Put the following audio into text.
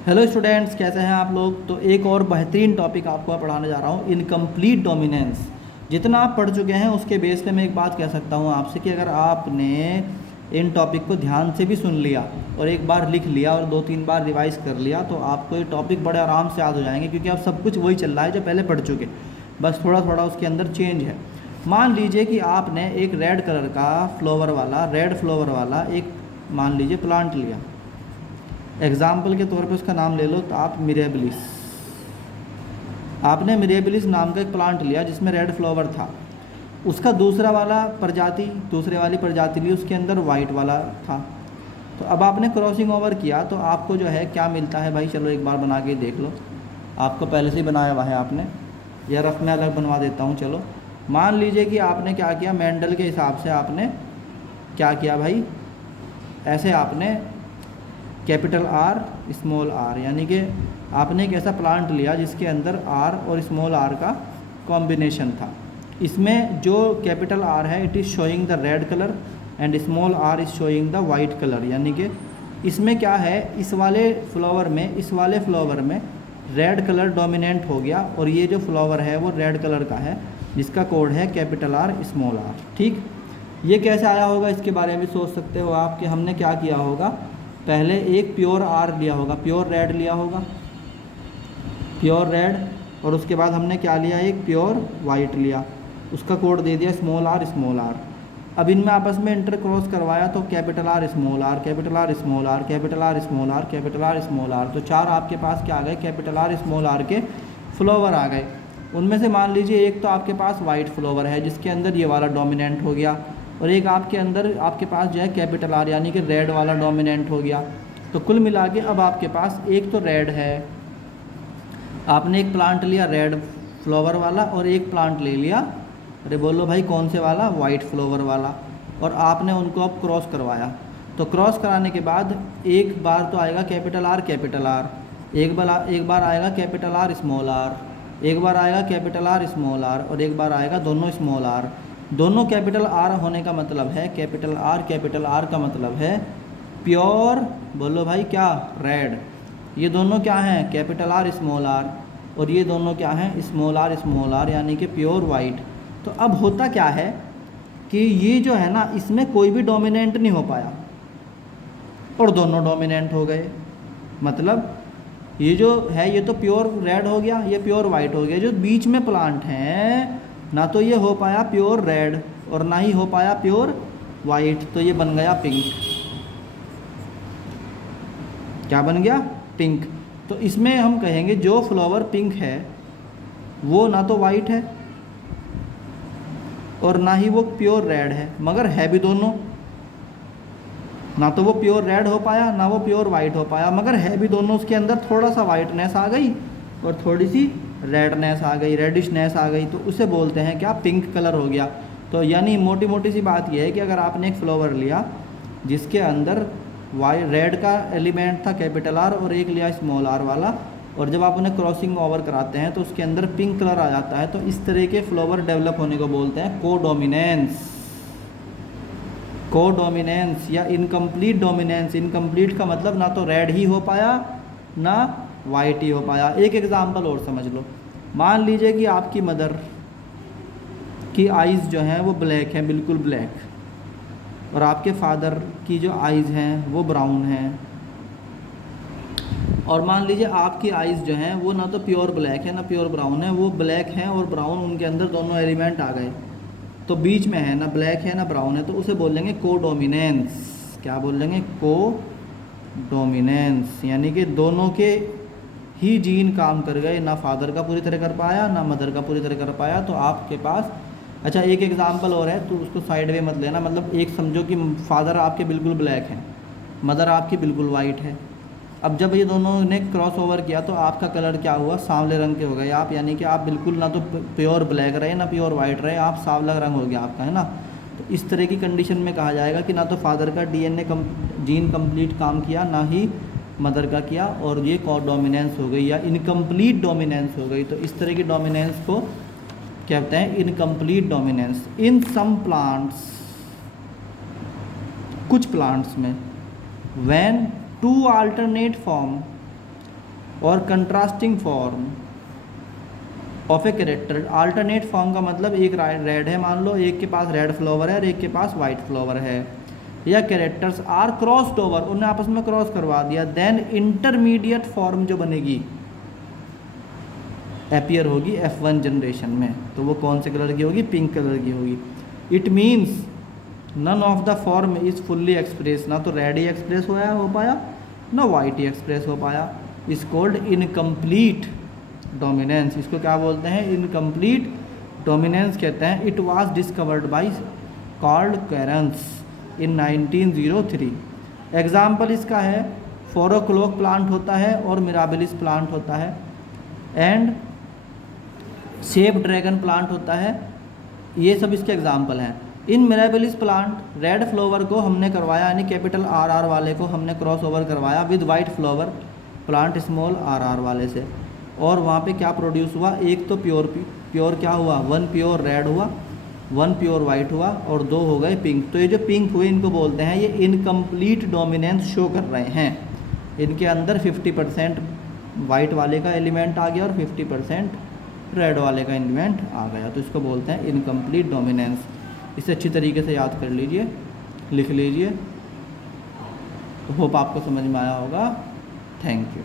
Hello students, कैसे हैं आप लोग। तो एक और बेहतरीन टॉपिक आपको मैं पढ़ाने जा रहा हूँ, इनकम्प्लीट डोमिनेंस। जितना आप पढ़ चुके हैं उसके बेस पे मैं एक बात कह सकता हूँ आपसे कि अगर आपने इन टॉपिक को ध्यान से भी सुन लिया और एक बार लिख लिया और 2-3 बार रिवाइज कर लिया तो आपको ये टॉपिक बड़े आराम से याद हो जाएंगे, क्योंकि अब सब कुछ वही चल रहा है जो पहले पढ़ चुके, बस थोड़ा थोड़ा उसके अंदर चेंज है। मान लीजिए कि आपने एक रेड कलर का रेड फ्लावर वाला एक मान लीजिए प्लांट लिया। एग्जाम्पल के तौर पे उसका नाम ले लो तो आप मिरेबिलिस। आपने मिरेबिलिस नाम का एक प्लांट लिया जिसमें रेड फ्लावर था। उसका दूसरे वाली प्रजाति ली, उसके अंदर वाइट वाला था। तो अब आपने क्रॉसिंग ओवर किया तो आपको जो है क्या मिलता है भाई, चलो एक बार बना के देख लो। आपको पहले से ही बनाया हुआ है आपने, या रफ में अलग बनवा देता हूँ। चलो मान लीजिए कि आपने क्या किया, मेंडल के हिसाब से आपने क्या किया भाई, ऐसे आपने कैपिटल आर स्मॉल आर, यानी कि आपने एक ऐसा प्लांट लिया जिसके अंदर आर और स्मॉल आर का कॉम्बिनेशन था। इसमें जो कैपिटल आर है it is showing the red colour and small R is showing the white colour, यानी कि इसमें क्या है, इस वाले फ्लावर में रेड कलर डोमिनेंट हो गया और ये जो फ्लावर है वो रेड कलर का है जिसका कोड है कैपिटल आर स्मॉल आर। ठीक, ये कैसे आया होगा इसके बारे में भी सोच सकते हो आप कि हमने क्या किया होगा, पहले एक प्योर आर लिया होगा, प्योर रेड लिया होगा, प्योर रेड, और उसके बाद हमने क्या लिया, एक प्योर वाइट लिया, उसका कोड दे दिया स्मॉल आर स्मॉल आर। अब इनमें आपस में इंटर क्रॉस करवाया तो capital R small R, capital R small R, capital R small R, capital R small R, तो 4 आपके पास क्या आ गए, कैपिटल आर स्मॉल आर के फ्लावर आ गए। उनमें से मान लीजिए एक तो आपके पास वाइट फ्लावर है जिसके अंदर ये वाला डोमिनेंट हो गया, और एक आपके पास जो है कैपिटल आर यानी कि रेड वाला डोमिनेंट हो गया। तो कुल मिला के अब आपके पास एक तो रेड है, आपने एक प्लांट लिया रेड फ्लावर वाला और एक प्लांट ले लिया, अरे बोलो भाई कौन से वाला, वाइट फ्लावर वाला, और आपने उनको अब क्रॉस करवाया। तो क्रॉस कराने के बाद एक बार तो आएगा कैपिटल आर, एक बार आएगा कैपिटल आर स्मॉल आर, एक बार आएगा कैपिटल आर स्मॉल आर, और एक बार आएगा दोनों स्मॉल आर। दोनों कैपिटल आर होने का मतलब है, कैपिटल आर का मतलब है प्योर, बोलो भाई क्या, रेड। ये दोनों क्या हैं, कैपिटल आर स्मॉल आर, और ये दोनों क्या हैं, स्मॉल आर यानी कि प्योर वाइट। तो अब होता क्या है कि ये जो है ना, इसमें कोई भी डोमिनेंट नहीं हो पाया और दोनों डोमिनेंट हो गए। मतलब ये जो है ये तो प्योर रेड हो गया, ये प्योर वाइट हो गया। जो बीच में प्लांट हैं ना तो ये हो पाया प्योर रेड और ना ही हो पाया प्योर वाइट, तो ये बन गया पिंक। क्या बन गया, पिंक। तो इसमें हम कहेंगे जो फ्लावर पिंक है वो ना तो वाइट है और ना ही वो प्योर रेड है, मगर है भी दोनों। ना तो वो प्योर रेड हो पाया ना वो प्योर वाइट हो पाया, मगर है भी दोनों। उसके अंदर थोड़ा सा वाइटनेस आ गई और थोड़ी सी रेडनेस आ गई, रेडिशनेस आ गई, तो उसे बोलते हैं क्या, पिंक कलर हो गया। तो यानी मोटी मोटी सी बात यह है कि अगर आपने एक फ्लावर लिया जिसके अंदर रेड का एलिमेंट था कैपिटल आर और एक लिया स्मॉल आर वाला, और जब आप उन्हें क्रॉसिंग ओवर कराते हैं तो उसके अंदर पिंक कलर आ जाता है, तो इस तरह के फ्लावर डेवलप होने को बोलते हैं कोडोमिनेंस या इनकम्प्लीट डोमिनेंस। इनकम्प्लीट का मतलब ना तो रेड ही हो पाया ना वाइट ही हो पाया। एक एग्जांपल और समझ लो, मान लीजिए कि आपकी मदर की आइज़ जो हैं वो ब्लैक हैं, बिल्कुल ब्लैक, और आपके फादर की जो आइज़ हैं वो ब्राउन हैं। और मान लीजिए आपकी आइज़ जो हैं वो ना तो प्योर ब्लैक है ना प्योर ब्राउन है, वो ब्लैक हैं और ब्राउन, उनके अंदर दोनों एलिमेंट आ गए, तो बीच में है ना ब्लैक है ना ब्राउन है, तो उसे बोलेंगे कोडोमिनेंस। क्या बोलेंगे, कोडोमिनेंस, यानी कि दोनों के ही जीन काम कर गए, ना फादर का पूरी तरह कर पाया ना मदर का पूरी तरह कर पाया। तो आपके पास, अच्छा एक एग्जांपल और है तो उसको साइड में मत लेना, मतलब एक समझो कि फादर आपके बिल्कुल ब्लैक हैं, मदर आपकी बिल्कुल वाइट है। अब जब ये दोनों ने क्रॉस ओवर किया तो आपका कलर क्या हुआ, सांवले रंग के हो गए आप, यानी कि आप बिल्कुल ना तो प्योर ब्लैक रहे ना प्योर वाइट रहे, आप सांवला रंग हो गया आपका, है ना। तो इस तरह की कंडीशन में कहा जाएगा कि ना तो फादर का डीएनए जीन कंप्लीट काम किया ना ही मदर का किया, और ये कोडोमिनेंस हो गई या इनकम्प्लीट डोमिनेंस हो गई। तो इस तरह की डोमिनेंस को कहते हैं इनकम्प्लीट डोमिनेंस। इन सम प्लांट्स, कुछ प्लांट्स में, व्हेन टू अल्टरनेट फॉर्म और contrasting form of a character, alternate form का मतलब एक रेड है, मान लो एक के पास रेड फ्लावर है और एक के पास वाइट फ्लावर है, या कैरेक्टर्स आर क्रॉस्ड ओवर, उन्हें आपस में क्रॉस करवा दिया, देन इंटरमीडिएट फॉर्म जो बनेगी अपीयर होगी F1 जनरेशन में, तो वो कौन से कलर की होगी, पिंक कलर की होगी। It means none of the form is fully express, ना तो रेड ही एक्सप्रेस हो पाया ना वाइट ही एक्सप्रेस हो पाया, इज कॉल्ड इनकम्प्लीट डोमिनेंस। इसको क्या बोलते हैं, इनकम्प्लीट डोमिनेंस कहते हैं। It was discovered by Carl Correns in 1903। Example इसका है फोरोक्लोक प्लांट होता है और मिराबिलिस प्लांट होता है, एंड सेप ड्रैगन प्लांट होता है, ये सब इसके एग्जाम्पल हैं। इन मिराबिलिस प्लांट रेड फ्लावर को हमने करवाया, यानी कैपिटल RR वाले को हमने क्रॉस ओवर करवाया with white flower plant small RR वाले से, और वहाँ पे क्या प्रोड्यूस हुआ, एक तो प्योर क्या हुआ, 1 प्योर रेड हुआ, 1 प्योर वाइट हुआ और 2 हो गए पिंक। तो ये जो पिंक हुए इनको बोलते हैं ये इनकम्प्लीट डोमिनेंस शो कर रहे हैं, इनके अंदर 50% वाइट वाले का एलिमेंट आ गया और 50% रेड वाले का एलिमेंट आ गया, तो इसको बोलते हैं इनकम्प्लीट डोमिनेंस। इसे अच्छी तरीके से याद कर लीजिए, लिख लीजिए। होप आपको समझ में आया होगा। Thank you.